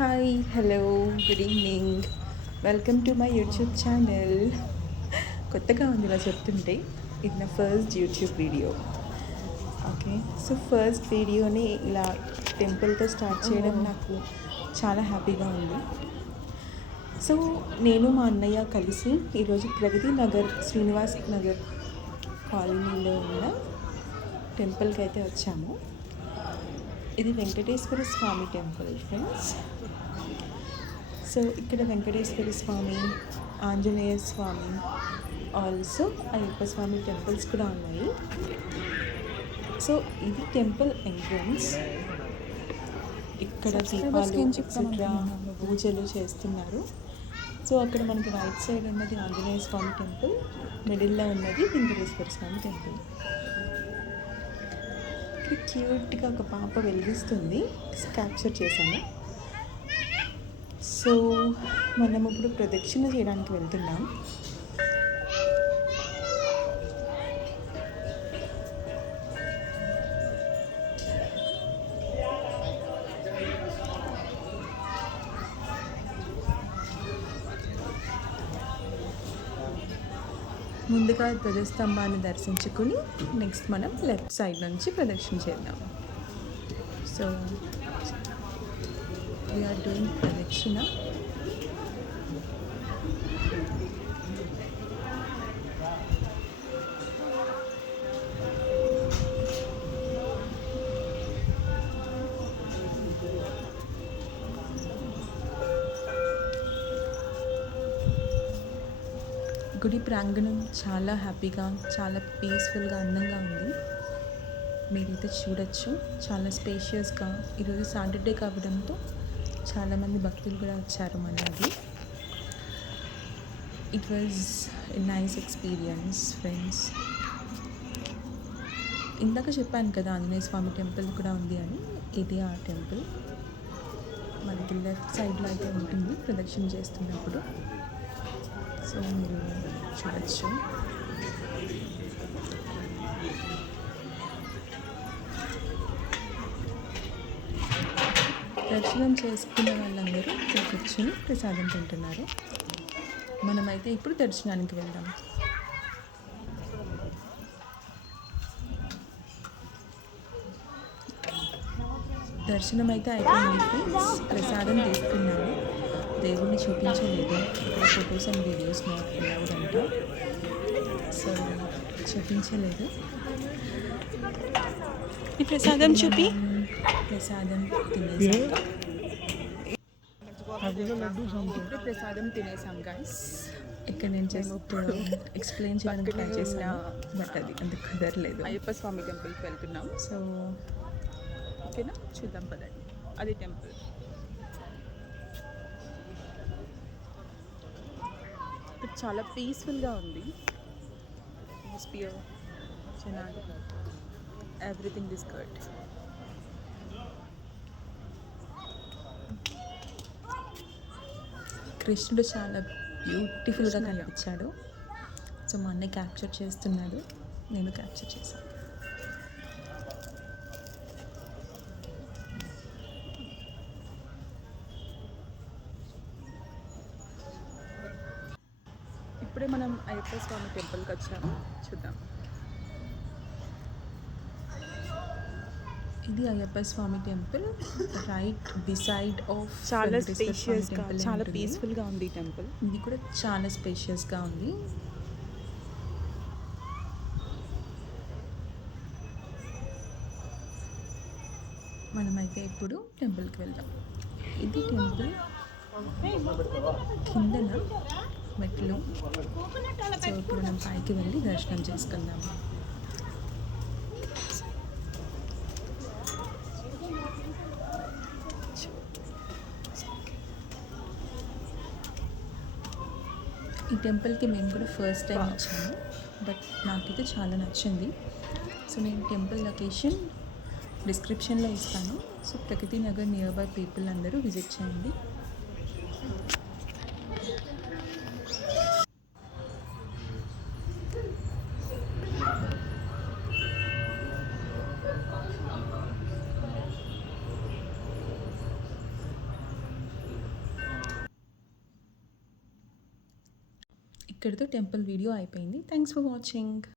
Hi hello good evening welcome to my YouTube channel. కొత్తగా ఉంది ఇలా చెప్తుంటే. ఇది నా first YouTube video. Okay, so first వీడియోని ఇలా టెంపుల్తో స్టార్ట్ చేయడం నాకు చాలా హ్యాపీగా ఉంది. సో నేను మా అన్నయ్య కలిసి ఈరోజు ప్రగతి నగర్ శ్రీనివాస్ నగర్ కాలనీలో ఉన్న టెంపుల్కి అయితే వచ్చాము. ఇది వెంకటేశ్వర స్వామి టెంపుల్ ఫ్రెండ్స్. సో ఇక్కడ వెంకటేశ్వర స్వామి, ఆంజనేయ స్వామి, ఆల్సో అయ్యప్ప స్వామి టెంపుల్స్ కూడా ఉన్నాయి. సో ఇది టెంపుల్ ఎంట్రన్స్. ఇక్కడ దీపాలు ఎక్సెట్రా పూజలు చేస్తున్నారు. సో అక్కడ మనకి రైట్ సైడ్ ఉన్నది ఆంజనేయ స్వామి టెంపుల్, మిడిల్లో ఉన్నది వెంకటేశ్వర స్వామి టెంపుల్. ఇక్కడ క్యూట్గా ఒక పాప వెలిగిస్తుంది, క్యాప్చర్ చేశాను. సో మనం ఇప్పుడు ప్రదక్షిణ చేయడానికి వెళ్తున్నాం. ముందుగా ధ్వజస్తంభాన్ని దర్శించుకుని నెక్స్ట్ మనం లెఫ్ట్ సైడ్ నుంచి ప్రదక్షిణ చేద్దాం. సో వీఆర్ డూయింగ్ ప్రదక్షిణ. గుడి ప్రాంగణం చాలా హ్యాపీగా, చాలా పీస్ఫుల్గా, అందంగా ఉంది. మీరైతే చూడొచ్చు. చాలా స్పేషియస్గా. ఈరోజు సాటర్డే కావడంతో చాలామంది భక్తులు కూడా వచ్చారు మనది. It was a nice experience friends. ఇందాక చెప్పాను కదా ఆంజనేయ స్వామి టెంపుల్ కూడా ఉంది అని. ఇది ఆ టెంపుల్ మనకి లెఫ్ట్ సైడ్లో అయితే ఉంటుంది ప్రదక్షిణ చేస్తున్నప్పుడు. సో మీరు చూడొచ్చు. దర్శనం చేసుకున్న వాళ్ళందరూ ఇక్కడ కూర్చొని ప్రసాదం తింటున్నారు. మనమైతే ఇప్పుడు దర్శనానికి వెళ్దాం. దర్శనం అయితే అయిపోయింది ఫ్రెండ్స్. ప్రసాదం తీసుకున్నాను. దేవుణ్ణి చూపించలేదు. ఇక్కడ photos and videos not allowed అంట. సో చూపించలేదు. ఈ ప్రసాదం చూపి ప్రసాదం తినేసాం. ఇప్పుడు ప్రసాదం తినేసాం గైస్. ఇక్కడ నేను ఎక్స్ప్లెయిన్ చేయడానికి ట్రై చేసిన, బట్ అది అందుకు కుదరలేదు. అయ్యప్ప స్వామి టెంపుల్కి వెళ్తున్నాం. సో ఓకేనా, చూద్దాం పదండి. అది టెంపుల్. ఇక్కడ చాలా పీస్ఫుల్గా ఉంది. అట్మాస్ఫియర్, జనాలు, ఎవ్రీథింగ్ ఇస్ గుడ్. కృష్ణుడు చాలా బ్యూటిఫుల్గా కనిపించాడు. సో మా అన్నయ్య క్యాప్చర్ చేస్తున్నాడు, నేను క్యాప్చర్ చేశాను. ఇప్పుడే మనం అయ్యప్ప స్వామి టెంపుల్కి వచ్చాము. చూద్దాం. ఇది అయ్యప్ప స్వామి టెంపుల్ రైట్ బిసైడ్ ఆఫ్. చాలా స్పేషియస్గా, చాలా పీస్ఫుల్గా ఉంది ఈ టెంపుల్. ఇది కూడా చాలా స్పేషియస్గా ఉంది. మనమైతే ఇప్పుడు టెంపుల్కి వెళ్దాం. ఇది టెంపుల్ కిందన మెట్లు. సో ఇప్పుడు మనం పైకి వెళ్ళి దర్శనం చేసుకుందాం. ఈ టెంపుల్కి మేము కూడా ఫస్ట్ టైం వచ్చాము, బట్ నాకైతే చాలా నచ్చింది. సో నేను టెంపుల్ లొకేషన్ డిస్క్రిప్షన్లో ఇస్తాను. So Pragathi Nagar near by people అందరూ విజిట్ చేయండి. ఇక్కడితో టెంపుల్ వీడియో అయిపోయింది. Thanks for watching.